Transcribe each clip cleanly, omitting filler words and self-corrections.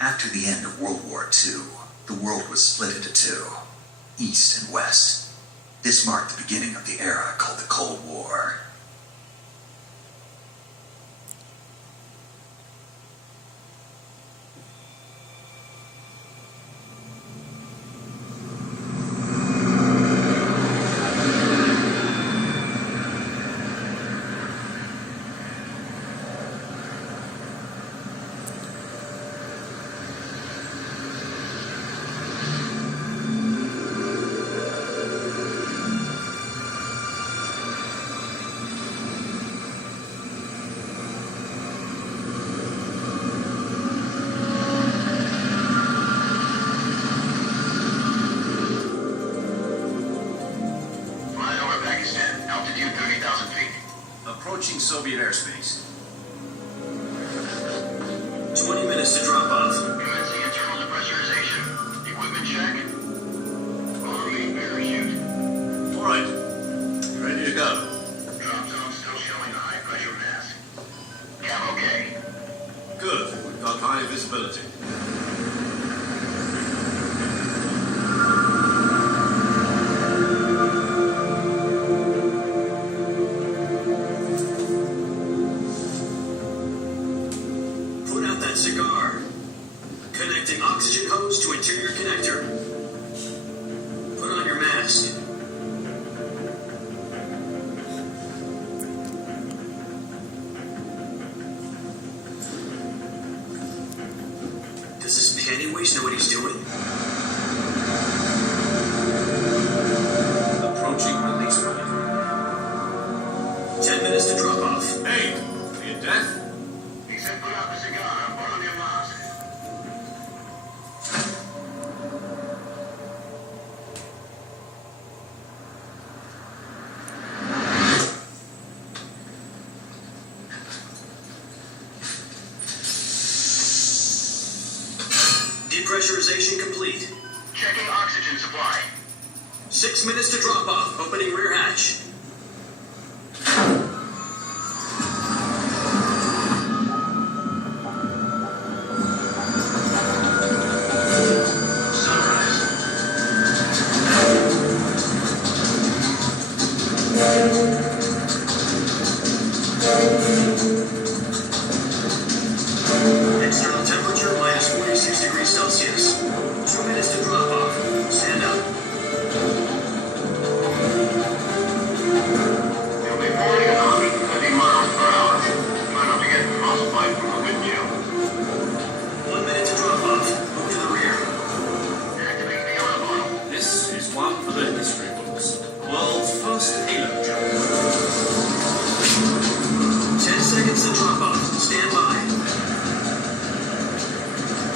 After the end of World War II, the world was split into two, East and West. This marked the beginning of the era called the Cold War. Approaching Soviet airspace. 20 minutes to drop off. Commencing internal depressurization. Equipment check. Arming parachute. All right. Ready to go. Drop zone still showing a high pressure mask. Cam okay. Good. We've got high visibility. Cigar. Connecting oxygen hose to interior connector. Put on your mask. Does this panty waste know what he's doing? Approaching release point. 10 minutes to drop off. Hey, are you deaf? He said put out the cigar and put on your mask. Depressurization complete. Checking oxygen supply. 6 minutes to drop off. Opening rear hatch. External temperature minus 46 degrees Celsius. 2 minutes to drop off. Stand up. You'll be boarding at 150 miles per hour. Try not to get frostbite from the wind chill. 1 minute to drop off. Move to the rear. Activate the oil bottle. This is one for the history books. World's first halo jump. 10 seconds to drop off. Stand by.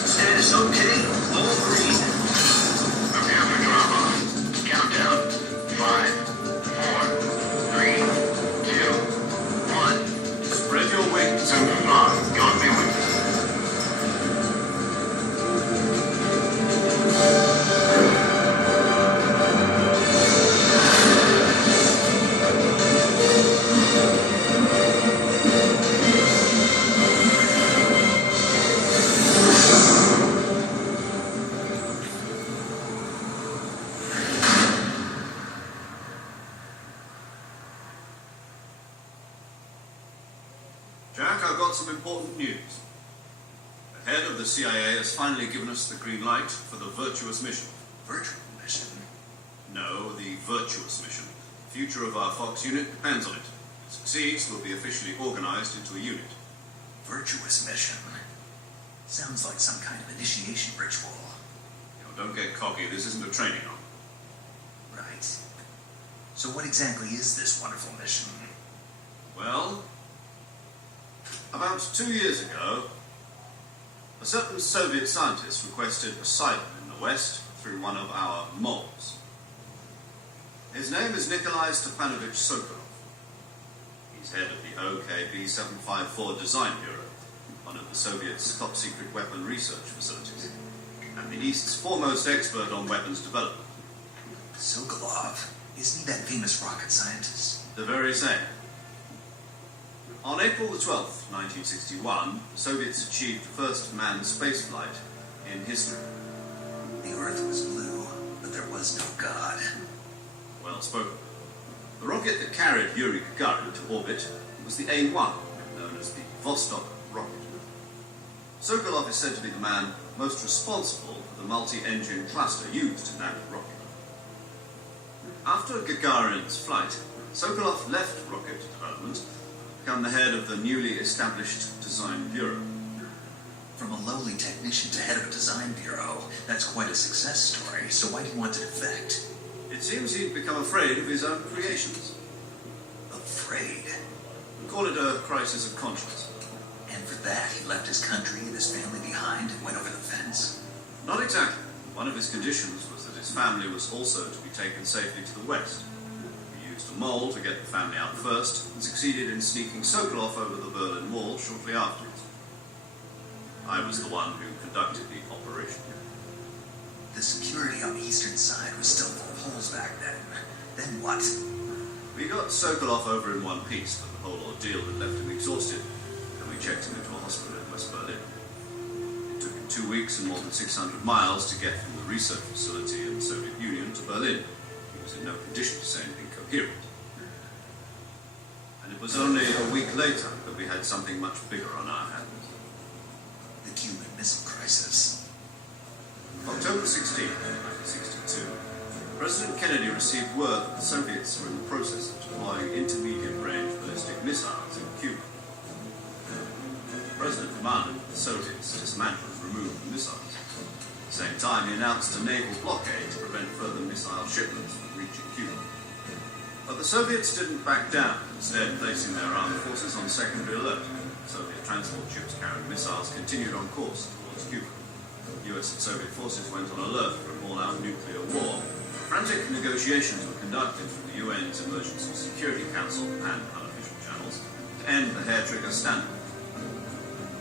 Status okay. All green. Prepare for drop off. Countdown. 5, 4, 3, 2, 1. Spread your wings. Super fast. God be with you. Jack, I've got some important news. The head of the CIA has finally given us the green light for the virtuous mission. Virtual mission? No, the virtuous mission. The future of our Fox unit depends on it. If it succeeds, we'll be officially organized into a unit. Virtuous mission? Sounds like some kind of initiation ritual. Don't get cocky, this isn't a training arm. Right. So what exactly is this wonderful mission? Well, about 2 years ago, a certain Soviet scientist requested asylum in the West through one of our moles. His name is Nikolai Stepanovich Sokolov. He's head of the OKB 754 Design Bureau, one of the Soviets' top-secret weapon research facilities, and the East's foremost expert on weapons development. Sokolov? Isn't he that famous rocket scientist? The very same. On April the 12th, 1961, the Soviets achieved the first manned spaceflight in history. The Earth was blue, but there was no God. Well spoken. The rocket that carried Yuri Gagarin to orbit was the A-1, known as the Vostok rocket. Sokolov is said to be the man most responsible for the multi-engine cluster used in that rocket. After Gagarin's flight, Sokolov left rocket development to become the head of the newly established design bureau. From a lowly technician to head of a design bureau, that's quite a success story, so why do you want to defect? It seems he'd become afraid of his own creations. Afraid? We call it a crisis of conscience. And for that, he left his country and his family behind and went over the fence? Not exactly. One of his conditions was that his family was also to be taken safely to the west. He used a mole to get the family out first and succeeded in sneaking Sokolov over the Berlin Wall shortly afterwards. I was the one who conducted the operation. The security on the eastern side was still full of holes back then. Then what? We got Sokolov over in one piece, but the whole ordeal had left him exhausted, and we checked him into a hospital in West Berlin. It took him 2 weeks and more than 600 miles to get from the research facility in the Soviet Union to Berlin. He was in no condition to say anything coherent. And it was only a week later that we had something much bigger on our hands. The Cuban Missile Crisis. October 16, 1962, President Kennedy received word that the Soviets were in the process of deploying intermediate-range ballistic missiles in Cuba. The President demanded that the Soviets dismantle and remove the missiles. At the same time, he announced a naval blockade to prevent further missile shipments from reaching Cuba. But the Soviets didn't back down, instead placing their armed forces on secondary alert. Soviet transport ships carrying missiles continued on course towards Cuba. US and Soviet forces went on alert for an all-out nuclear war. Frantic negotiations were conducted through the UN's Emergency Security Council and unofficial channels to end the hair-trigger standoff.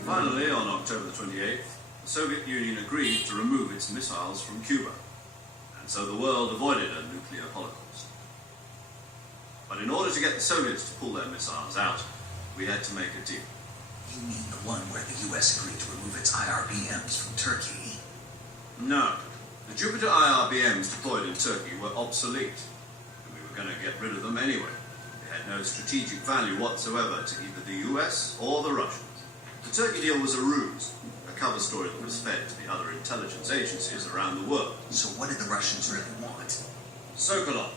Finally, on October 28th, the Soviet Union agreed to remove its missiles from Cuba, and so the world avoided a nuclear holocaust. But in order to get the Soviets to pull their missiles out, we had to make a deal. You mean the one where the U.S. agreed to remove its IRBMs from Turkey? No. The Jupiter IRBMs deployed in Turkey were obsolete, and we were going to get rid of them anyway. They had no strategic value whatsoever to either the US or the Russians. The Turkey deal was a ruse, a cover story that was fed to the other intelligence agencies around the world. So what did the Russians really want? Sokolov.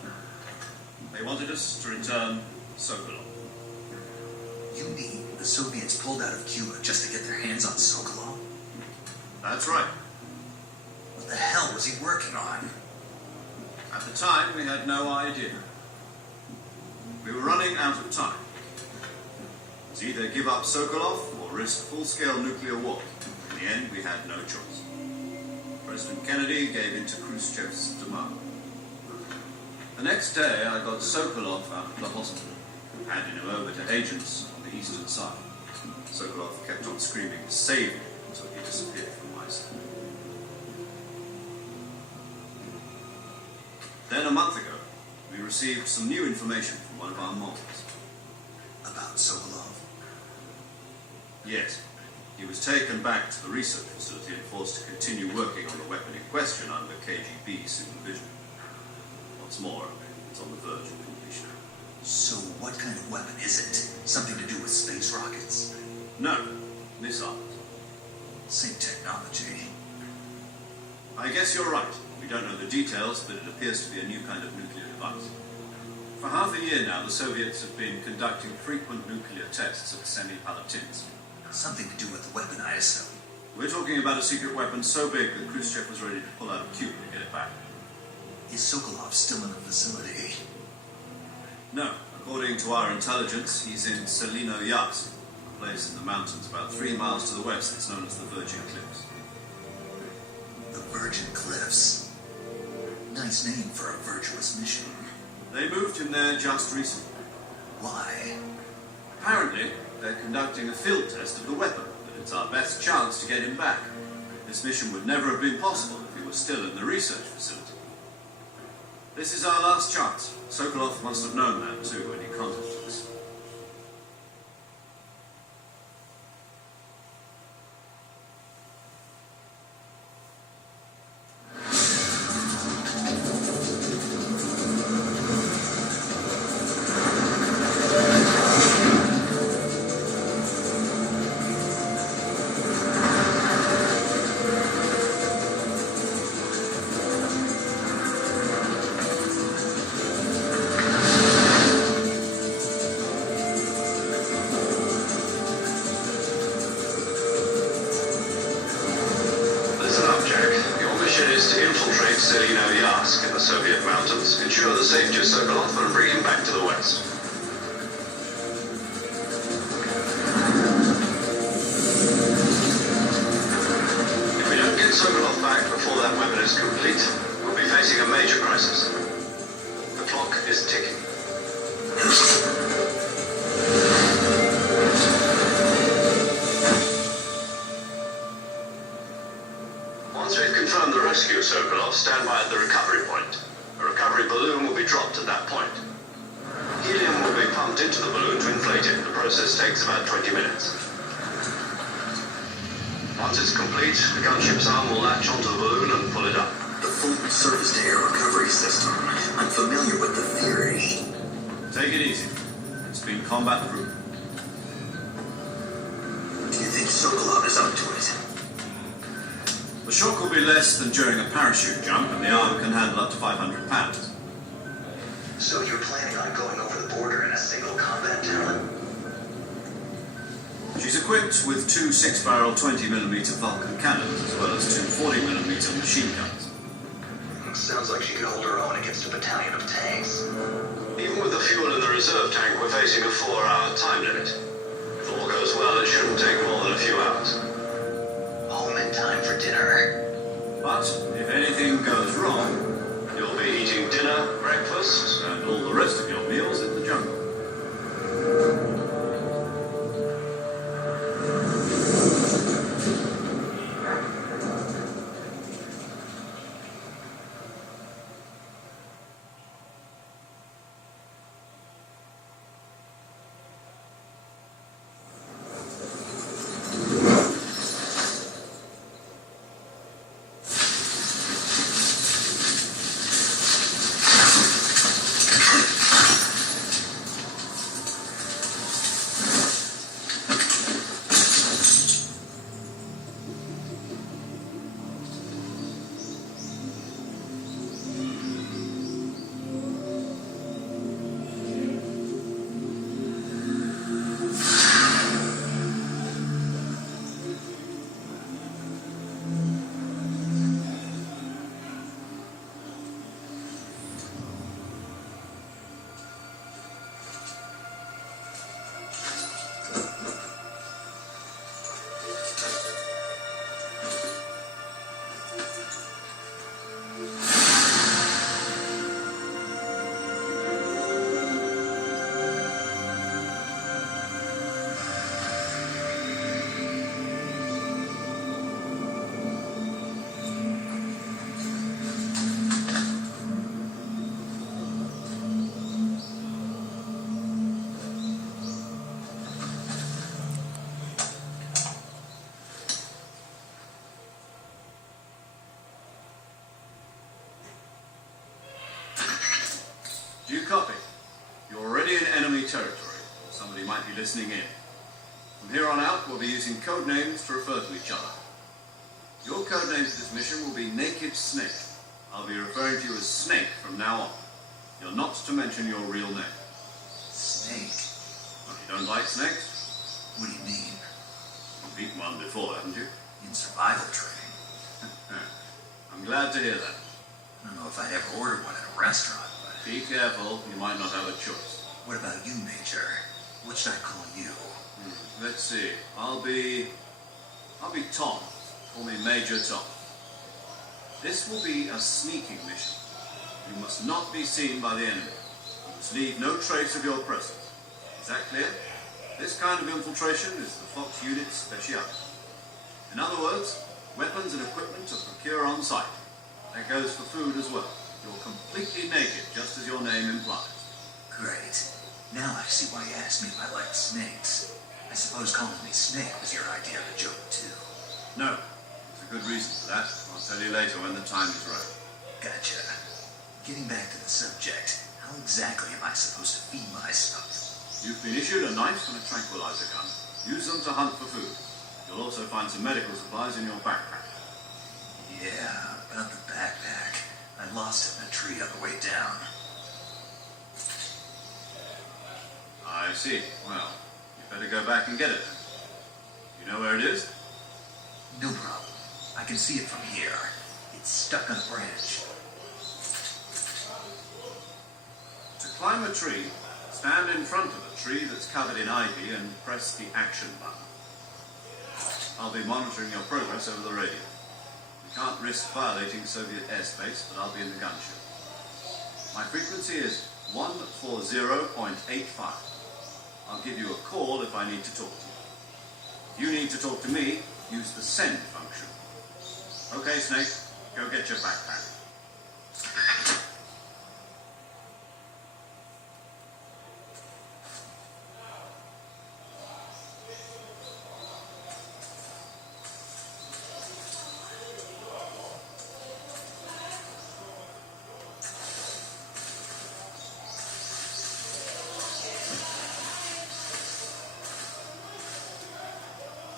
They wanted us to return Sokolov. You mean the Soviets pulled out of Cuba just to get their hands on Sokolov? That's right. What the hell was he working on? At the time, we had no idea. We were running out of time. It was either give up Sokolov or risk full-scale nuclear war. In the end, we had no choice. President Kennedy gave in to Khrushchev's demand. The next day, I got Sokolov out of the hospital, handing him over to agents on the eastern side. Sokolov kept on screaming, "Save me," until he disappeared from my sight. Then a month ago, we received some new information from one of our moles. About Sokolov? Yes. He was taken back to the research facility and forced to continue working on the weapon in question under KGB supervision. What's more, it's on the verge of completion. So what kind of weapon is it? Something to do with space rockets? No, missiles. Same technology. I guess you're right. We don't know the details, but it appears to be a new kind of nuclear device. For half a year now, the Soviets have been conducting frequent nuclear tests at Semipalatinsk. Something to do with the weapon, I assume. We're talking about a secret weapon so big that Khrushchev was ready to pull out of Cuba to get it back. Is Sokolov still in the facility? No. According to our intelligence, he's in Selino-Yatsk, a place in the mountains about 3 miles to the west that's known as the Virgin Cliffs. The Virgin Cliffs. Nice name for a virtuous mission. They moved him there just recently. Why? Apparently, they're conducting a field test of the weapon, but it's our best chance to get him back. This mission would never have been possible if he was still in the research facility. This is our last chance. Sokolov must have known that too when he contacted us. mountains, ensure the safety of Sokolov and bring him back to the west. If we don't get Sokolov back before that weapon is complete, we'll be facing a major crisis. The clock is ticking. Once we've confirmed the rescue of Sokolov, stand by at the recovery point. A recovery balloon will be dropped at that point. Helium will be pumped into the balloon to inflate it. The process takes about 20 minutes. Once it's complete, the gunship's arm will latch onto the balloon and pull it up. The full surface-to-air recovery system. I'm familiar with the theory. Take it easy. It's been combat-proof. Do you think Sokolov is up to it? The shock will be less than during a parachute jump, and the arm can handle up to 500 pounds. So you're planning on going over the border in a single combat talon? She's equipped with two 6-barrel 20mm Vulcan cannons, as well as two 40mm machine guns. Sounds like she could hold her own against a battalion of tanks. Even with the fuel in the reserve tank, we're facing a 4-hour time limit. If all goes well, it shouldn't take more than a few hours. Home in time for dinner. But if anything goes wrong, you'll be eating dinner, breakfast, and all the rest of your meals in the jungle. Do you copy? You're already in enemy territory. Somebody might be listening in. From here on out, we'll be using code names to refer to each other. Your code name for this mission will be Naked Snake. I'll be referring to you as Snake from now on. You're not to mention your real name. Snake? Well, you don't like snakes? What do you mean? You've eaten one before, haven't you? In survival training? I'm glad to hear that. I don't know if I'd ever order one at a restaurant, but... Be careful, you might not have a choice. What about you, Major? What should I call you? Let's see. I'll be Tom. Call me Major Tom. This will be a sneaking mission. You must not be seen by the enemy. You must leave no trace of your presence. Is that clear? This kind of infiltration is the Fox Unit's speciality. In other words, weapons and equipment are procured on site. That goes for food as well. You're completely naked, just as your name implies. Great. Now I see why you asked me if I liked snakes. I suppose calling me Snake was your idea of a joke, too. No. There's a good reason for that. I'll tell you later when the time is right. Gotcha. Getting back to the subject, how exactly am I supposed to feed myself? You've been issued a knife and a tranquilizer gun. Use them to hunt for food. You'll also find some medical supplies in your backpack. Yeah, about the backpack. I lost it in a tree on the way down. I see. Well, you better go back and get it. You know where it is? No problem. I can see it from here. It's stuck on a branch. climb a tree, stand in front of a tree that's covered in ivy and press the action button. I'll be monitoring your progress over the radio. We can't risk violating Soviet airspace, but I'll be in the gunship. My frequency is 140.85. I'll give you a call if I need to talk to you. If you need to talk to me, use the send function. Okay, Snake, go get your backpack.